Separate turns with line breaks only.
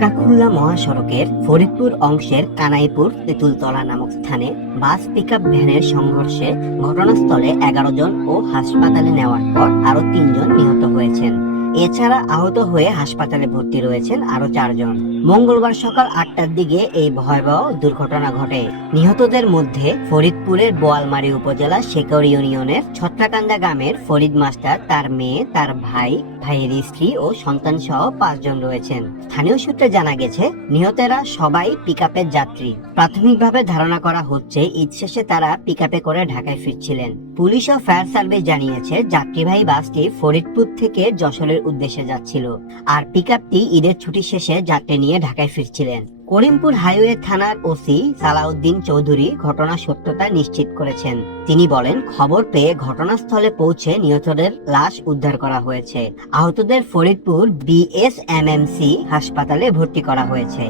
ঢাকা খুলনা মহাসড়কের ফরিদপুর অংশের কানাইপুর তেঁতুলতলা নামক স্থানে বাস পিকআপ ভ্যানের সংঘর্ষে ঘটনাস্থলে এগারো জন ও হাসপাতালে নেওয়ার পর আরও তিনজন নিহত হয়েছেন এছাড়া আহত হয়ে হাসপাতালে ভর্তি রয়েছেন আরও চারজন। মঙ্গলবার সকাল আটটার দিকে এই ভয়াবহ দুর্ঘটনা ঘটে। নিহতদের মধ্যে ফরিদপুরের বোয়ালমারী উপজেলা শেকর ইউনিয়নের ছত্রাকান্দা গ্রামের ফরিদ মাস্টার, তার মেয়ে, তার ভাই, ভাইয়ের স্ত্রী ও সন্তান সহ পাঁচজন রয়েছেন। স্থানীয় সূত্রে জানা গেছে, নিহতেরা সবাই পিকআপের যাত্রী। প্রাথমিকভাবে ধারণা করা হচ্ছে, ঈদ শেষে তারা পিকআপে করে ঢাকায় ফিরছিলেন। পুলিশ ও ফায়ার সার্ভিস জানিয়েছে, যাত্রীবাহী বাসটি ফরিদপুর থেকে যশোরের উদ্দেশ্যে যাচ্ছিল। আর পিকআপটি ঈদের ছুটি শেষে যাত্রী নিয়ে ঢাকায় ফিরছিলেন। করিমপুর হাইওয়ে থানার ওসি সালাউদ্দিন চৌধুরী ঘটনা সত্যতা নিশ্চিত করেছেন। তিনি বলেন, খবর পেয়ে ঘটনাস্থলে পৌঁছে নিহতদের লাশ উদ্ধার করা হয়েছে। আহতদের ফরিদপুর বিএসএমএমসি হাসপাতালে ভর্তি করা হয়েছে।